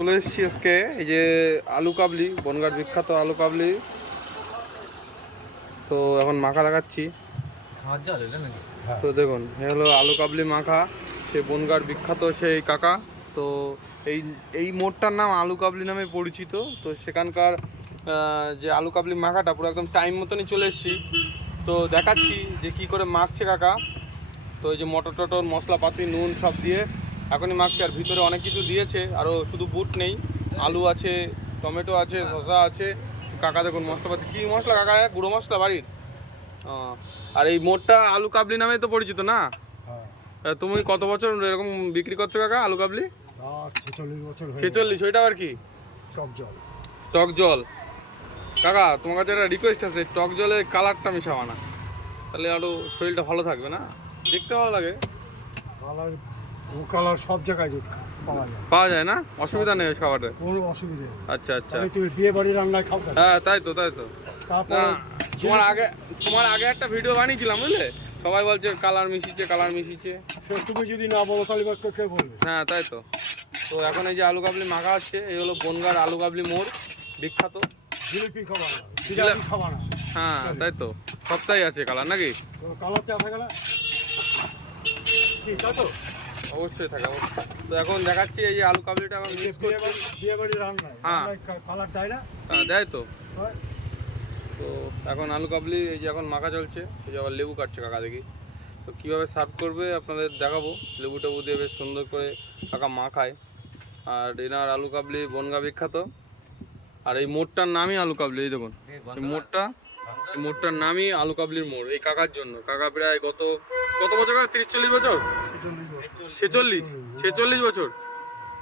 চলে এসেছি আজকে এই যে আলু কাবলি, বনগাঁর বিখ্যাত আলু কাবলি। তো এখন মাখা দেখাচ্ছি। তো দেখুন এ হলো আলু কাবলি মাখা, সে বনগাঁর বিখ্যাত সেই কাকা। তো এই এই মোড়টার নাম আলু কাবলি নামে পরিচিত। তো সেখানকার যে আলু কাবলি মাখাটা পুরো একদম টাইম মতনই চলে এসেছি। তো দেখাচ্ছি যে কি করে মাখছে কাকা। তো এই যে মটর টটর মশলাপাতি নুন সব দিয়ে এখনই মাখছে, আর ভিতরে অনেক কিছু দিয়েছে, আরও শুধু বুট নেই, আলু আছে, টমেটো আছে, শসা আছে। কাকা দেখুন মশলাপাতি কী মশলা কাকা, গুঁড়ো মশলা বাড়ির। আর এই মোড়টা আলু কাবলি নামে তো পরিচিত না? তুমি কত বছর এরকম বিক্রি করছো কাকা আলু কাবলি? 46 বছর। 46? ওইটা আর কি? টক জল। টক জল। কাকা তোমার কাছে একটা রিকোয়েস্ট আছে, টক জলে কালারটা মিশাবা না, তাহলে আরও শরীরটা ভালো থাকবে, না দেখতে ভালো লাগে। কালার ও কালার সব জায়গায় পাওয়া যায় না, অসুবিধা নেই খাবারের, কোনো অসুবিধা নেই। আচ্ছা আচ্ছা। তুমি বিয়ে বাড়ি রান্নায় খাও? হ্যাঁ তাই তো। তারপর না তোমার আগে একটা ভিডিও বানিয়েছিলাম বুঝলে, সবাই বলছে কালার মিশিয়েছে। তুমি যদি না বলো তাহলে কে বলবে? হ্যাঁ তাই তো। তো এখন এই যে আলু কাবলি মাখা হচ্ছে, এই হলো বনগাঁর আলু কাবলি মোড় বিখ্যাত। জিলিপি খাবা না, জিলাপি খাবা না। হ্যাঁ তাই তো, সবটাই আছে কালার নাকি? কালারতে আছে গেলে কি তা তো অবশ্যই থাকে, অবশ্যই। তো এখন দেখাচ্ছি এই যে আলু কাবলিটা এখন মিক্স করছি। বিয়ে বাড়ি রান্নায় হ্যাঁ কালার দেয় না? দেয় তো। তো এখন আলু কাবলি এই যে এখন মাখা চলছে, এই যে আবার লেবু কাটছে কাকা, দেখি তো কীভাবে সার্ভ করবে আপনাদের দেখাবো। লেবু টেবু দিয়ে বেশ সুন্দর করে কাকা মাখায়। আর এনার আলু কাবলি বনগাঁ বিখ্যাত, আর এই মোড়টার নামই আলু কাবলি। এই দেখুন এই মোড়টার নামই আলু কাবলির মোড়, এই কাকার জন্য। কাকা প্রায় কত বছর, 30-40 বছর, 46 বছর,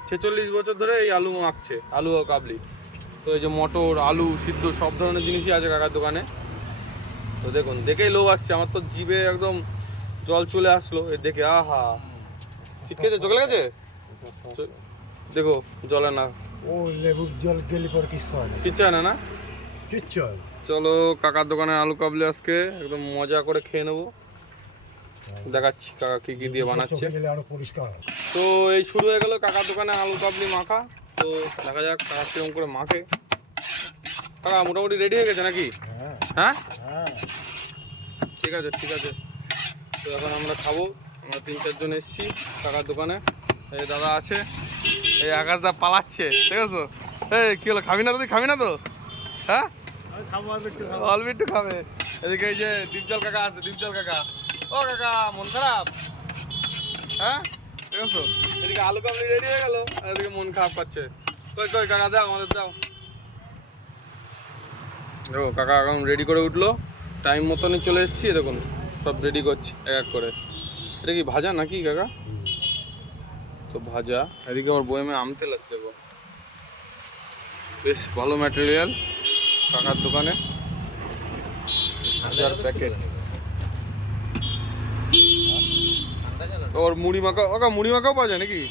46 বছর ধরে এই আলু মাখছে, আলু কাবলি। তো এই যে মটর আলু সিদ্ধ সব ধরনের জিনিসই আছে কাকার দোকানে। তো দেখুন দেখেই লোভ আসছে আমার, তো জিভে একদম জল চলে আসলো এ দেখে। আহা, ছিটকেছে, চোখে লেগেছে। দেখো জলে না, ও লেবুর জল গেলে পরে কিচ্ছু হয় না, কিচ্ছু হয় না। কিচ্ছু হয় না। চলো কাকার দোকানে আলু কাবলি আজকে একদম মজা করে খেয়ে নেবো। দেখাচ্ছি কাকা কি কি দিয়ে বানাচ্ছে। আরো পরিষ্কার। তো এই শুরু হয়ে গেল কাকার দোকানে আলু কাবলি মাখা। তো দেখা যাক কাকা কিরকম করে মাখে। কাকা মোটামুটি রেডি হয়ে গেছে নাকি? হ্যাঁ ঠিক আছে। তো এখন আমরা খাবো, আমরা 3-4 জন এসেছি কাকার দোকানে। এই দাদা আছে, এই আকাশদা পালাচ্ছে, ঠিক আছে? এই কি হলো, খাবি না তো? তুই খাবি না তো? হ্যাঁ অল্প একটু খাবে। এদিকে এই যে দীপজল কাকা আছে, দীপজল কাকা। ও কাকা মন খারাপ? হ্যাঁ ঠিক আছে। এদিকে আলু কাবলি রেডি হয়ে গেল, আর এদিকে মন খারাপ পাচ্ছে। কই কাকা দাও, আমাদের দাও। দেখো কাকা এখন রেডি করে উঠলো, টাইম মতনই চলে এসেছি। দেখুন সব রেডি করছি এক করে। এটা কি ভাজা নাকি কাকা? তো ভাজা। এদিকে আমার বয়েমে আম তেল আছে, দেখো বেশ ভালো ম্যাটেরিয়াল কাকার দোকানে। হাজার প্যাকেট। ওর মুড়ি মাখা, ওকা মুড়ি মাখাও পাওয়া যায় নাকি?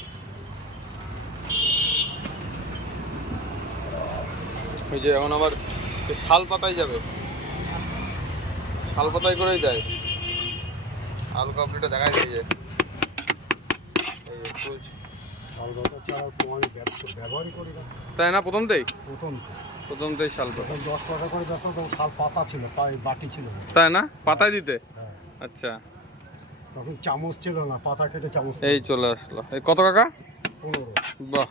ওই যে এখন আবার শাল পাতায় যাবে, শাল পাতায় করেই দেয় আলু কাবলিটা, দেখাই যায় যে এই যে তুলছি। তাই না? প্রথমতেই শাল পাতা। 10 টাকা করে বেচা, তখন শাল পাতা ছিল, বাটি ছিল। তাই না? পাতায় দিতে? আচ্ছা। তখন চামচ ছিল না, পাতা কেটে চামচ। এই চলে আসলো। এই কত কাকা? 15। বাহ।